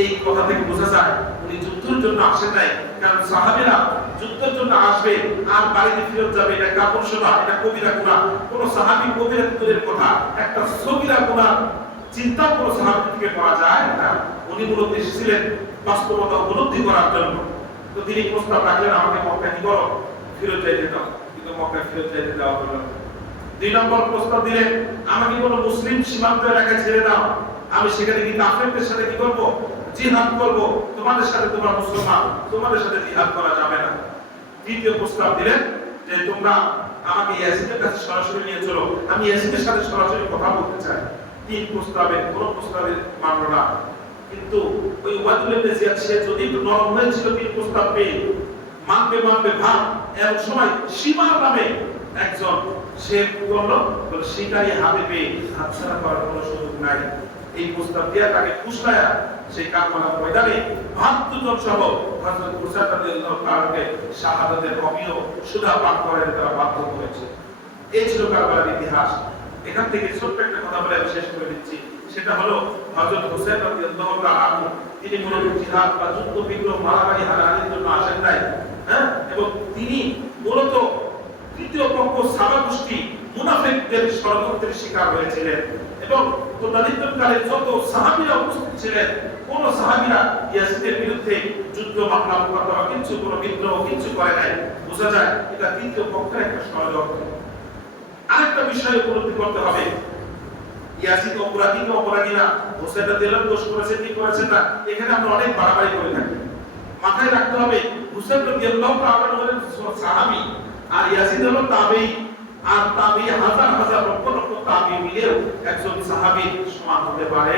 এই কথা থেকে বোঝা যায় উনি যুদ্ধের জন্য আসেন নাই, কারণ সাহাবীরা যুদ্ধের জন্য আসবে আর বাড়িতে ফিরত যাবে, এটা কাপড় শোনা, এটা কবিরা গুনাহ। কোন সাহাবী কবিরা দূরের কথা, একটা সগীরা গুনাহ চিন্তা কোন সাহাবী থেকে করা যায় না। উনি মূলত এসেছিলেন বাস্তবতা উপলব্ধি করার জন্য। তো তিনি প্রস্তাব রাখলেন আমাকে মক্কায় কি করো, ফিরত যাইতে দাও। কিন্তু মক্কায় ফিরত যাইতে দেওয়া হলো না। দুই নম্বর প্রস্তাব দিলেন আমাকে কোনো মুসলিম সীমান্ত এলাকায় ছেড়ে দাও, আমি সেখানে কি কাফেরদের সাথে কি করব, জিহাদ করব। তোমাদের সাথে তোমরা মুসলমান, তোমাদের সাথে জিহাদ করা যাবে না। তৃতীয় প্রস্তাব দিলেন যে তোমরা আমাকে ইয়াজিদের কাছে সরাসরি নিয়ে চলো, আমি ইয়াজিদের সাথে সরাসরি কথা বলতে চাই। তিন প্রস্তাবের কোন প্রস্তাবের মানল না। কিন্তু ওই ওয়াদুল ইবনে জিয়াদ সে যদি একটু নরম হয়েছিল তিন প্রস্তাব পেয়ে মানবে ভাব, এমন সময় সীমার নামে একজন সে বললো শিকারী হাতে পেয়ে হাতছাড়া করার কোনো সুযোগ নাই। এই প্রস্তাব দিয়ে তাকে ফুসলায়া সেই কারবালার ময়দানে ৭২ জন সহ হযরত হুসাইন রাদিয়াল্লাহু তাআলাকে শাহাদাতের অমিয় সুধা পান করার তারা বাধ্য করেছে। এই ছিল কারবালার ইতিহাস। এখান থেকে ছোট্ট একটা কথা বলে আমি শেষ করে দিচ্ছি। সেটা হলো হযরত হুসাইন রাদিয়াল্লাহু তাআলা তিনি মূলত জিহাদ বা যুদ্ধ বিগ্রহ মারামারি হানাহানির জন্য আসেন নাই, হ্যাঁ, এবং তিনি মূলত তৃতীয় পক্ষ সাবা গোষ্ঠী মুনাফিকদের ষড়যন্ত্রের শিকার হয়েছিলেন। এবং তদানীন্তনকালে যত সাহাবীরা উপস্থিত ছিলেন কোন সাহাবীরা ইয়াজিদের বিরুদ্ধে যুদ্ধ মামলা মোকদ্দমা কিছু কোনো বিদ্রোহ কিছু করে নাই। বোঝা যায় এটা তৃতীয় পক্ষের একটা ষড়যন্ত্র। আরেকটা বিষয় উপলব্ধি করতে হবে, ইয়াজিদ অপরাধীরা হোসেন রাদিয়াল্লাহু দোষ করেছেন কি করেছেন না, এখানে আমরা অনেক বাড়াবাড়ি করে থাকি। মাথায় রাখতে হবে হোসেন রাদিয়াল্লাহু তাআলা হলেন সাহাবী আর ইয়াজিদ হলো তাবেঈ, আর তাবেঈ হাজার হাজার লক্ষ লক্ষ তাবেঈ মিলেও একজন সাহাবীর সমান হতে পারে।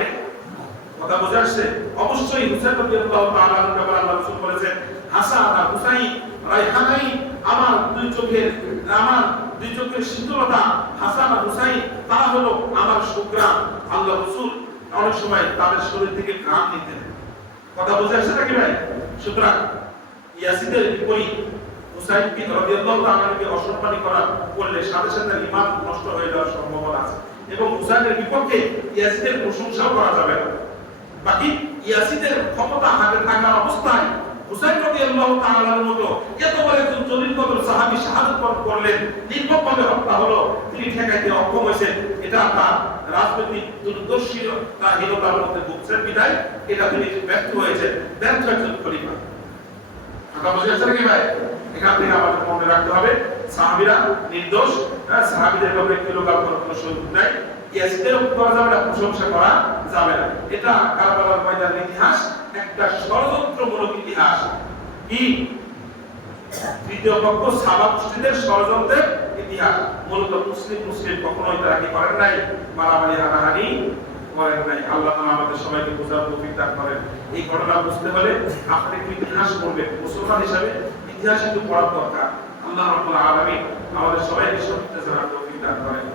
কথা বোঝা আসছে? অবশ্যই হোসেন রাদিয়াল্লাহু তাআলা আনহু ব্যাপারে আল্লাহ রাসূল বলেছেন হাসান আর হুসাইন রাইহানাই আমার দুই চোখের শীতলতা। হাসান আর হুসাইন তারা হলো আমার সুঘ্রাণ। আল্লাহ রাসূল অনেক সময় তাদের শরীর থেকে ঘ্রাণ নিতেন। কথা বোঝা আসছে নাকি ভাই? সুতরাং ইয়াজিদের বিপরীত হুসাইনকে রাদিয়াল্লাহু তাআলাকে অসম্মানী করা করলে সাথে সাথে ঈমান নষ্ট হয়ে যাওয়ার সম্ভাবনা আছে। এবং হুসাইনের বিপক্ষে ইয়াজিদের প্রশংসাও করা যাবে না। বাকি ইয়াজিদের ক্ষমতা হাতে থাকা অবস্থায় হুসাইন রাদিয়াল্লাহু তাআলার মতো এত বড় একজন জলিল কদর সাহাবী শাহাদাত বরণ করলেন, নির্মমভাবে হত্যা হলো, তিনি ঠেকাইতে অক্ষম হয়েছেন। এটা তার রাজনৈতিক দূরদর্শিতাহীনতার মধ্যে ভুগছেন বিদায় এটা তিনি ব্যর্থ হয়েছেন, ব্যর্থ একজন খলিফা। কথা বুঝে আসছে নাকি ভাই? এখান থেকে আমাদের মনে রাখতে হবে সাহাবীরা নির্দোষ, সাহাবীদের ব্যাপারে কেউ লোকাল কোনো সুযোগ নাই। ইয়াজিদের করা যাবে না, প্রশংসা করা যাবে না। এটা কারবালার ময়দানের ইতিহাস একটা ষড়যন্ত্রমূলক ইতিহাস। কি তৃতীয় পক্ষ সাবা গোষ্ঠীদের ষড়যন্ত্রের ইতিহাস। মূলত মুসলিম কখনোই তারা কি করেন নাই, মারামারি হানাহানি করেন নাই। আল্লাহ তাআলা আমাদের সবাইকে বোঝার তৌফিক দান করেন। এই ঘটনা বুঝতে হলে আপনি একটু ইতিহাস পড়বেন। মুসলমান হিসাবে ইতিহাস একটু পড়ার দরকার। আল্লাহ রাব্বুল আলামিন আমাদের সবাইকে সত্যি জানার তৌফিক দান করেন।